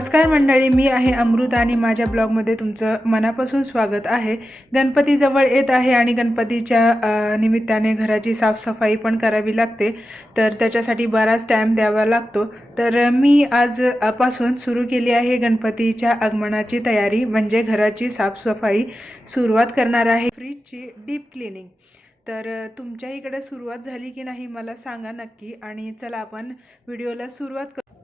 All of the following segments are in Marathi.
नमस्कार मंडळी मी आहे अमृत आणि माझ्या ब्लॉगमध्ये तुमचं मनापासून स्वागत आहे. गणपतीजवळ येत आहे आणि गणपतीच्या निमित्ताने घराची साफसफाई पण करावी लागते. तर त्याच्यासाठी बराच टाईम द्यावा लागतो. तर मी आजपासून सुरू केली आहे गणपतीच्या आगमनाची तयारी म्हणजे घराची साफसफाई सुरुवात करणार आहे. फ्रीजची डीप क्लिनिंग तर तुमच्या इकडे सुरुवात झाली की नाही मला सांगा नक्की. आणि चला आपण व्हिडिओला सुरुवात करू.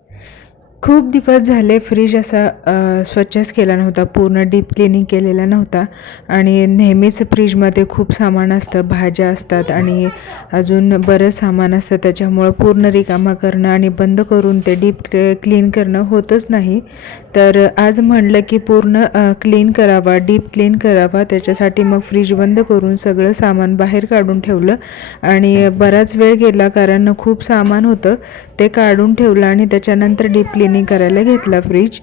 खूप दिवस झाले फ्रीज असा स्वच्छच केला नव्हता पूर्ण डीप क्लिनिंग केलेला नव्हता. आणि नेहमीच फ्रीजमध्ये खूप सामान असतं भाज्या असतात आणि अजून बरंच सामान असतं. त्याच्यामुळं पूर्ण रिकामा करणं आणि बंद करून ते डीप क्लीन करणं होतच नाही. तर आज म्हणलं की पूर्ण क्लीन करावा डीप क्लीन करावा. त्याच्यासाठी मग फ्रीज बंद करून सगळं सामान बाहेर काढून ठेवलं. आणि बराच वेळ गेला कारण खूप सामान होतं ते काढून ठेवलं आणि त्याच्यानंतर डीप क्लिनिंग करायला घेतला फ्रीज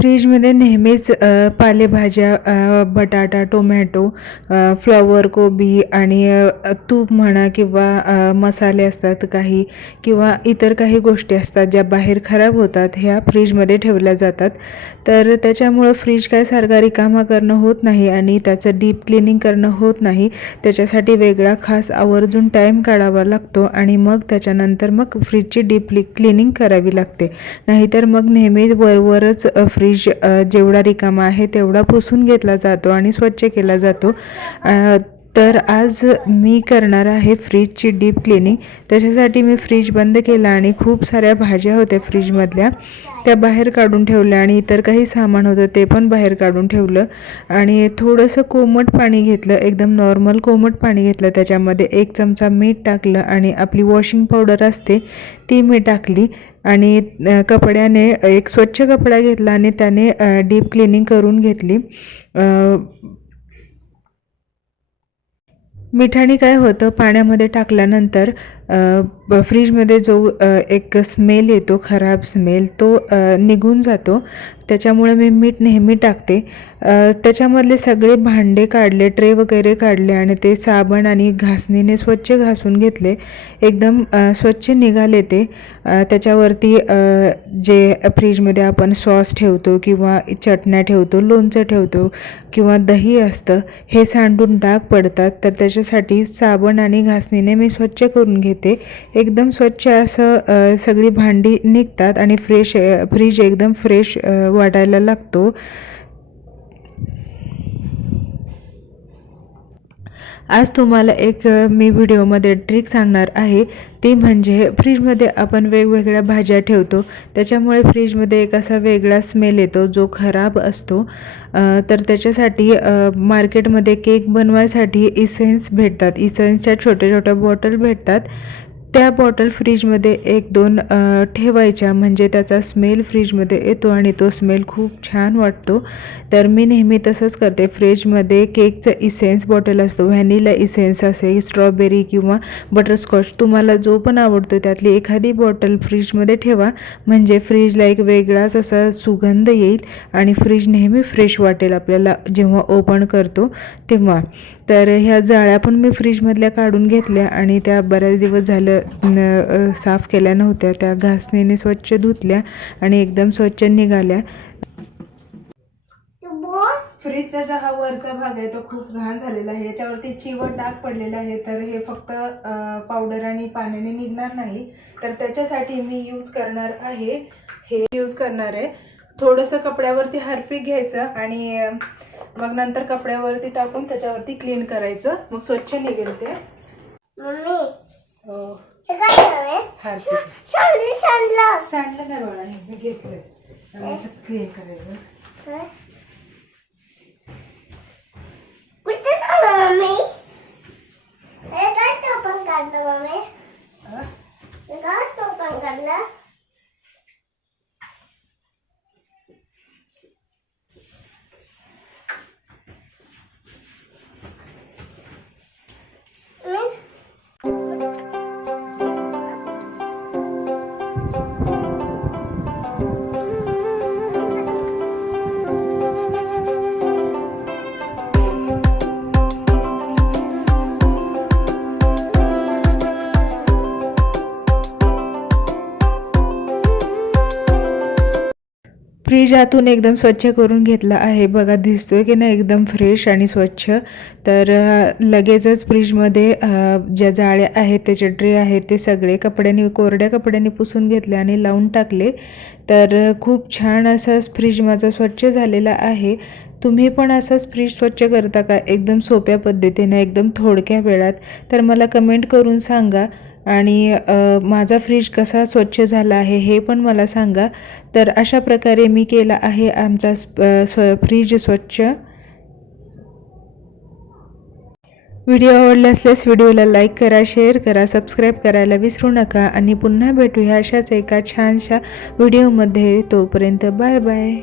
फ्रीजमध्ये नेहमीच पालेभाज्या बटाटा टोमॅटो फ्लॉवर कोबी आणि तूप म्हणा किंवा मसाले असतात काही किंवा इतर काही गोष्टी असतात ज्या बाहेर खराब होतात ह्या फ्रीजमध्ये ठेवल्या जातात. तर त्याच्यामुळं फ्रीज काय सारखा रिकामा करणं होत नाही आणि त्याचं डीप क्लिनिंग करणं होत नाही. त्याच्यासाठी वेगळा खास आवर्जून टाईम काढावा लागतो आणि मग त्याच्यानंतर मग फ्रीजची डीप क्लिनिंग करावी लागते. नाहीतर मग नेहमी वरवरच फ्रीज फ्रीज जेवढा रिकामा आहे तेवढा पुसून घेतला जातो आणि स्वच्छ केला जातो. तर आज मी करणार आहे फ्रीजची डीप क्लिनिंग त्याच्यासाठी मी फ्रीज बंद केला आणि खूप साऱ्या भाज्या होत्या फ्रीजमधल्या त्या बाहेर काढून ठेवल्या आणि इतर काही सामान होतं ते पण बाहेर काढून ठेवलं. आणि थोडंसं कोमट पाणी घेतलं एकदम नॉर्मल कोमट पाणी घेतलं. त्याच्यामध्ये एक चमचा मीठ टाकलं आणि आपली वॉशिंग पावडर असते ती मी टाकली. आणि कपड्याने एक स्वच्छ कपडा घेतला आणि त्याने डीप क्लिनिंग करून घेतली. मिठाने काय होतं? पाण्यामध्ये टाकल्यानंतर फ्रीजमध्ये जो एक स्मेल येतो खराब स्मेल तो निघून जातो. त्याच्यामुळे मी मीठ नेहमी टाकते. त्याच्यामधले सगळे भांडे काढले ट्रे वगैरे काढले आणि ते साबण आणि घासणीने स्वच्छ घासून घेतले. एकदम स्वच्छ निघाले ते. त्याच्यावरती जे फ्रीजमध्ये आपण सॉस ठेवतो किंवा चटण्या ठेवतो लोणचं ठेवतो किंवा दही असतं हे सांडून डाग पडतात. तर त्याच्यासाठी साबण आणि घासणीने मी स्वच्छ करून घेते. एकदम स्वच्छ असं सगळी भांडी निघतात आणि फ्रेश फ्रीज एकदम फ्रेश वाटायला लागतो. आज तुम्हाला एक मी व्हिडिओमध्ये ट्रिक सांगणार आहे. ती म्हणजे फ्रीजमध्ये आपण वेगवेगळ्या भाज्या ठेवतो. त्याच्यामुळे फ्रीजमध्ये एक असा वेगळा स्मेल येतो जो खराब असतो. तर त्याच्यासाठी मार्केटमध्ये केक बनवायसाठी इसेन्स भेटतात. इसेन्सच्या छोट्या छोट्या बॉटल भेटतात. त्या बॉटल फ्रीजमध्ये एक दोन ठेवायच्या. म्हणजे त्याचा स्मेल फ्रीजमध्ये येतो आणि तो स्मेल खूप छान वाटतो. तर मी नेहमी तसंच करते. फ्रीजमध्ये केकचं इसेन्स बॉटल असतो. व्हॅनिला इसेन्स असेल स्ट्रॉबेरी किंवा बटरस्कॉच तुम्हाला जो पण आवडतो त्यातली एखादी बॉटल फ्रीजमध्ये ठेवा. म्हणजे फ्रीजला एक वेगळाच असा सुगंध येईल आणि फ्रीज नेहमी फ्रेश वाटेल आपल्याला जेव्हा ओपन करतो तेव्हा. तर ह्या जाळ्या पण मी फ्रीजमधल्या काढून घेतल्या आणि त्या बऱ्याच दिवस झालं न साफ केल्या नव्हत्या. त्या घासणीने स्वच्छ धुतल्या आणि एकदम स्वच्छ निघाल्या. फ्रीजचा जो हा वरचा भाग आहे तो खूप घाण झालेला आहे. याच्यावरती चिवट डाग पडलेला आहे. तर हे फक्त पावडर आणि पाण्याने निघणार नाही. तर त्याच्यासाठी मी यूज करणार आहे. हे यूज करणार आहे. थोडंसं कपड्यावरती हारपीक घ्यायचं आणि मग नंतर कपड्यावरती टाकून त्याच्यावरती क्लीन करायचं. मग स्वच्छ निघेल ते. मम्मी अ, हे काय करायस हार्पिक सांडली सांडलं सांडलं नाही बाळा हे मी घेतलंय आणि फ्रीज आतून एकदम स्वच्छ करून घेतला आहे. बघा दिसतोय की नाही? एकदम फ्रेश आणि स्वच्छ. तर लगेचच फ्रीजमध्ये ज्या जाळ्या आहेत त्याचे ट्रे आहेत ते सगळे कपड्यांनी कोरड्या कपड्यांनी पुसून घेतले आणि लावून टाकले. तर खूप छान असं फ्रीज माझा स्वच्छ झालेला आहे. तुम्ही पण असंच फ्रीज स्वच्छ करता का? एकदम सोप्या पद्धतीने एकदम थोडक्या वेळात. तर मला कमेंट करून सांगा. आणि माझा फ्रीज कसा स्वच्छ झाला आहे हे पण मला सांगा. तर अशा प्रकारे मी केला आहे आमचा स्प- स्व फ्रीज स्वच्छ. व्हिडिओ आवडला असल्यास व्हिडिओला लाईक करा शेअर करा सबस्क्राईब करायला विसरू नका आणि पुन्हा भेटूया अशाच एका छानशा व्हिडिओमध्ये. तोपर्यंत बाय बाय.